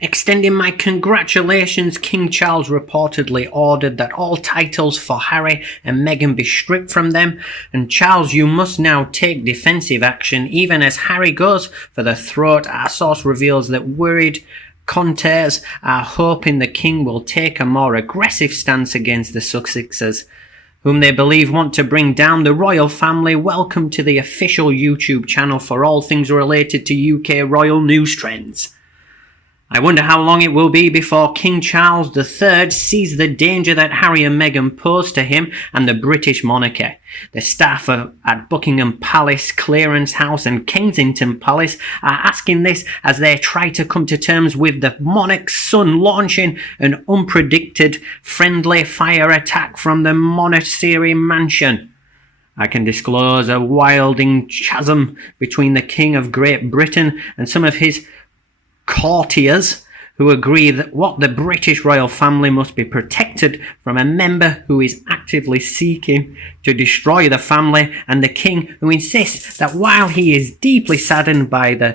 Extending my congratulations, King Charles reportedly ordered that all titles for Harry and Meghan be stripped from them. And Charles, you must now take defensive action, even as Harry goes for the throat. Our source reveals that worried courtiers are hoping the King will take a more aggressive stance against the Sussexes, whom they believe want to bring down the royal family. Welcome to the official YouTube channel for all things related to UK royal news trends. I wonder how long it will be before King Charles III sees the danger that Harry and Meghan pose to him and the British monarchy. The staff at Buckingham Palace, Clarence House and Kensington Palace are asking this as they try to come to terms with the monarch's son launching an unpredicted friendly fire attack from the Monastery mansion. I can disclose a widening chasm between the King of Great Britain and some of his courtiers who agree that what the British royal family must be protected from a member who is actively seeking to destroy the family, and the King who insists that while he is deeply saddened by the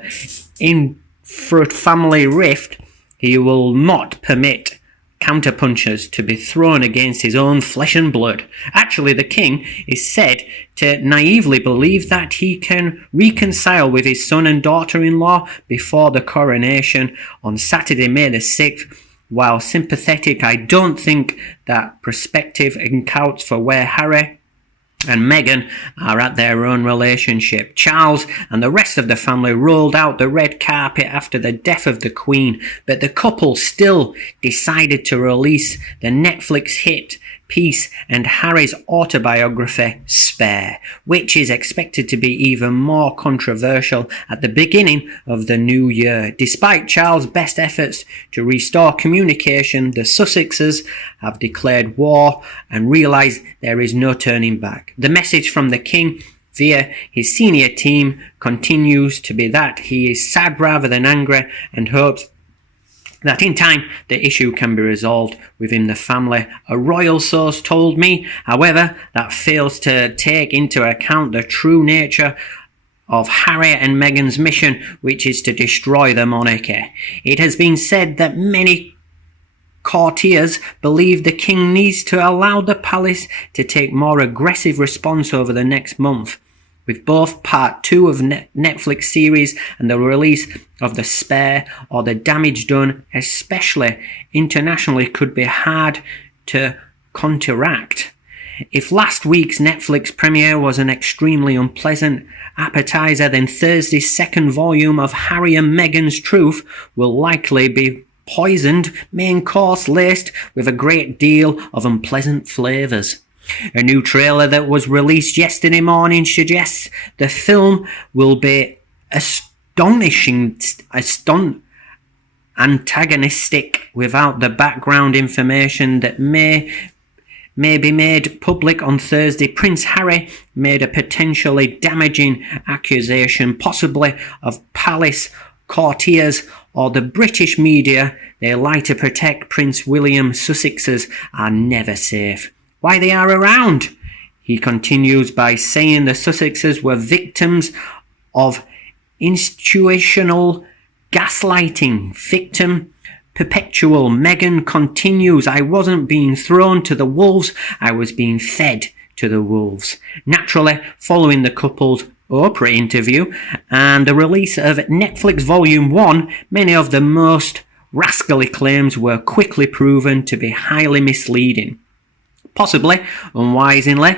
family rift, he will not permit counterpunches to be thrown against his own flesh and blood. Actually, the King is said to naively believe that he can reconcile with his son and daughter-in-law before the coronation on Saturday, May the 6th. While sympathetic, I don't think that perspective accounts for where Harry and Meghan are at their own relationship. Charles and the rest of the family rolled out the red carpet after the death of the Queen, but the couple still decided to release the Netflix hit piece and Harry's autobiography, Spare, which is expected to be even more controversial at the beginning of the new year. Despite Charles' best efforts to restore communication, the Sussexes have declared war and realise there is no turning back. The message from the King via his senior team continues to be that he is sad rather than angry and hopes that in time the issue can be resolved within the family. A royal source told me, however, that fails to take into account the true nature of Harry and Meghan's mission, which is to destroy the monarchy. It has been said that many courtiers believe the King needs to allow the palace to take more aggressive response over the next month, with both part 2 of Netflix series and the release of the Spare or the damage done, especially internationally, could be hard to counteract. If last week's Netflix premiere was an extremely unpleasant appetizer, then Thursday's second volume of Harry and Meghan's Truth will likely be poisoned main course laced with a great deal of unpleasant flavours. A new trailer that was released yesterday morning suggests the film will be antagonistic without the background information that may be made public on Thursday. Prince Harry made a potentially damaging accusation, possibly of palace courtiers or the British media. They lie to protect Prince William. Sussexes are never safe. Why they are around? He continues by saying the Sussexes were victims of institutional gaslighting. Victim perpetual. Meghan continues, I wasn't being thrown to the wolves, I was being fed to the wolves. Naturally, following the couple's Oprah interview and the release of Netflix Volume 1, many of the most rascally claims were quickly proven to be highly misleading. Possibly unwisely,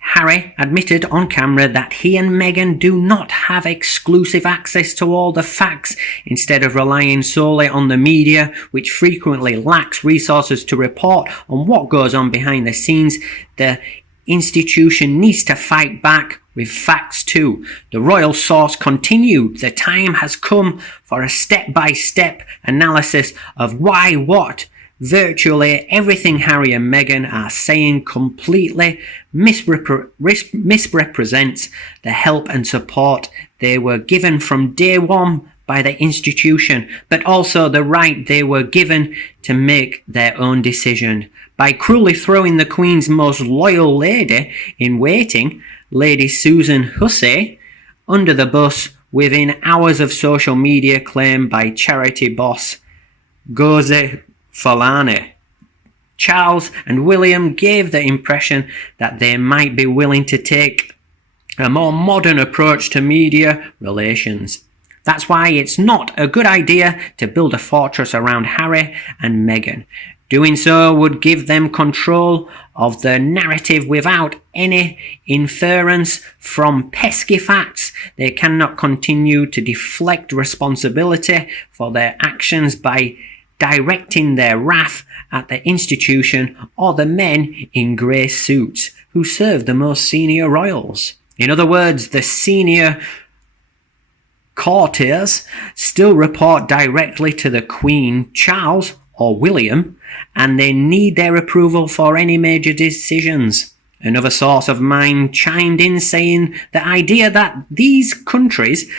Harry admitted on camera that he and Meghan do not have exclusive access to all the facts. Instead of relying solely on the media, which frequently lacks resources to report on what goes on behind the scenes, the institution needs to fight back with facts too. The royal source continued, the time has come for a step-by-step analysis of why what virtually everything Harry and Meghan are saying completely misrepresents the help and support they were given from day one by the institution, but also the right they were given to make their own decision. By cruelly throwing the Queen's most loyal lady in waiting, Lady Susan Hussey, under the bus within hours of social media claim by charity boss Gose Folane. Charles and William gave the impression that they might be willing to take a more modern approach to media relations. That's why it's not a good idea to build a fortress around Harry and Meghan. Doing so would give them control of the narrative without any inference from pesky facts. They cannot continue to deflect responsibility for their actions by directing their wrath at the institution or the men in grey suits who serve the most senior royals. In other words, the senior courtiers still report directly to the Queen, Charles or William, and they need their approval for any major decisions. Another source of mine chimed in saying the idea that these countries'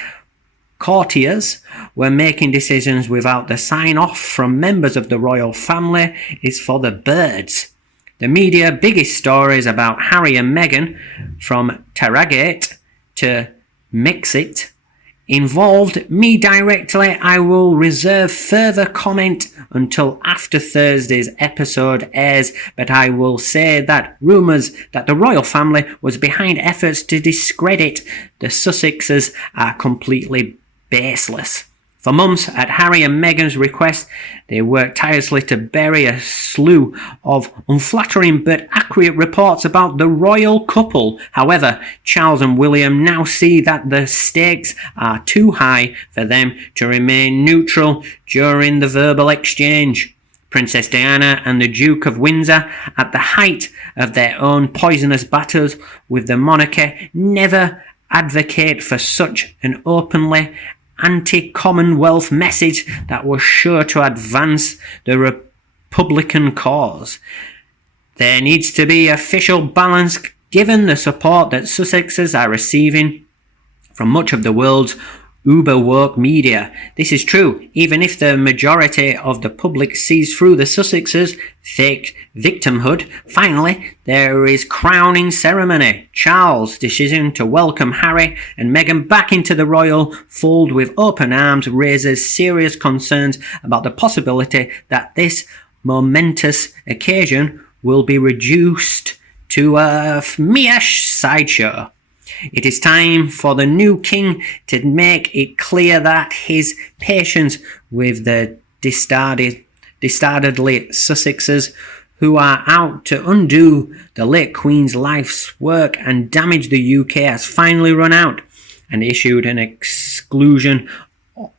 courtiers were making decisions without the sign-off from members of the royal family is for the birds. The media biggest stories about Harry and Meghan, from Tarragate to Mexit, involved me directly. I will reserve further comment until after Thursday's episode airs, but I will say that rumours that the royal family was behind efforts to discredit the Sussexes are completely baseless. For months, at Harry and Meghan's request, they worked tirelessly to bury a slew of unflattering but accurate reports about the royal couple. However, Charles and William now see that the stakes are too high for them to remain neutral during the verbal exchange. Princess Diana and the Duke of Windsor, at the height of their own poisonous battles with the monarchy, never advocate for such an openly anti-Commonwealth message that was sure to advance the Republican cause. There needs to be official balance given the support that Sussexes are receiving from much of the world's uber-woke media. This is true even if the majority of the public sees through the Sussexes' fake victimhood. Finally, there is crowning ceremony. Charles' decision to welcome Harry and Meghan back into the royal fold with open arms raises serious concerns about the possibility that this momentous occasion will be reduced to a mere sideshow. It is time for the new king to make it clear that his patience with the dastardly Sussexes who are out to undo the late Queen's life's work and damage the UK has finally run out, and issued an exclusion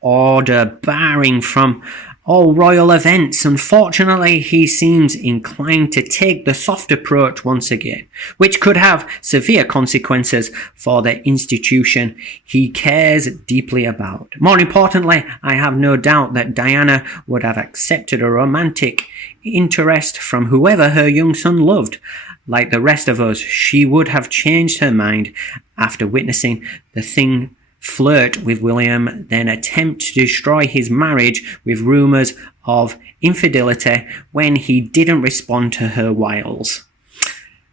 order barring from all royal events. Unfortunately, he seems inclined to take the soft approach once again, which could have severe consequences for the institution he cares deeply about. More importantly, I have no doubt that Diana would have accepted a romantic interest from whoever her young son loved. Like the rest of us, she would have changed her mind after witnessing the thing flirt with William, then attempt to destroy his marriage with rumours of infidelity when he didn't respond to her wiles.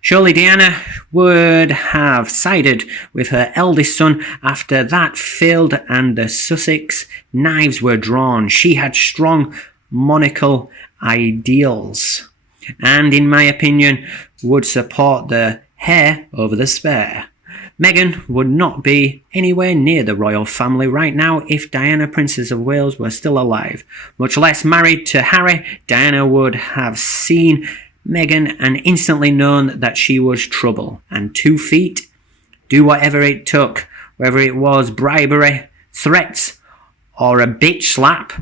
Surely Diana would have sided with her eldest son after that failed and the Sussex knives were drawn. She had strong monarchical ideals and, in my opinion, would support the heir over the spare. Meghan would not be anywhere near the royal family right now if Diana, Princess of Wales, were still alive. Much less married to Harry, Diana would have seen Meghan and instantly known that she was trouble. And 2 feet, do whatever it took, whether it was bribery, threats, or a bitch slap.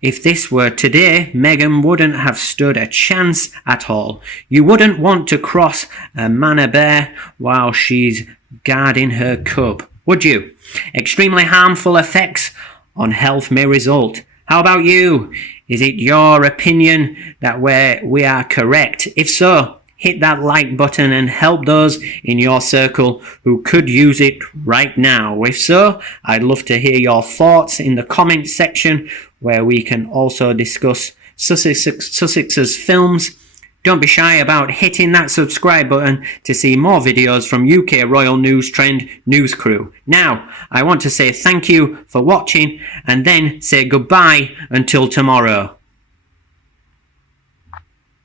If this were today, Meghan wouldn't have stood a chance at all. You wouldn't want to cross a manor bear while she's guarding her cub, would you? Extremely harmful effects on health may result. How about you? Is it your opinion that we are correct? If so, hit that like button and help those in your circle who could use it right now. If so, I'd love to hear your thoughts in the comment section, where we can also discuss Sussex's films. Don't be shy about hitting that subscribe button to see more videos from UK Royal News Trend News Crew. Now, I want to say thank you for watching and then say goodbye until tomorrow.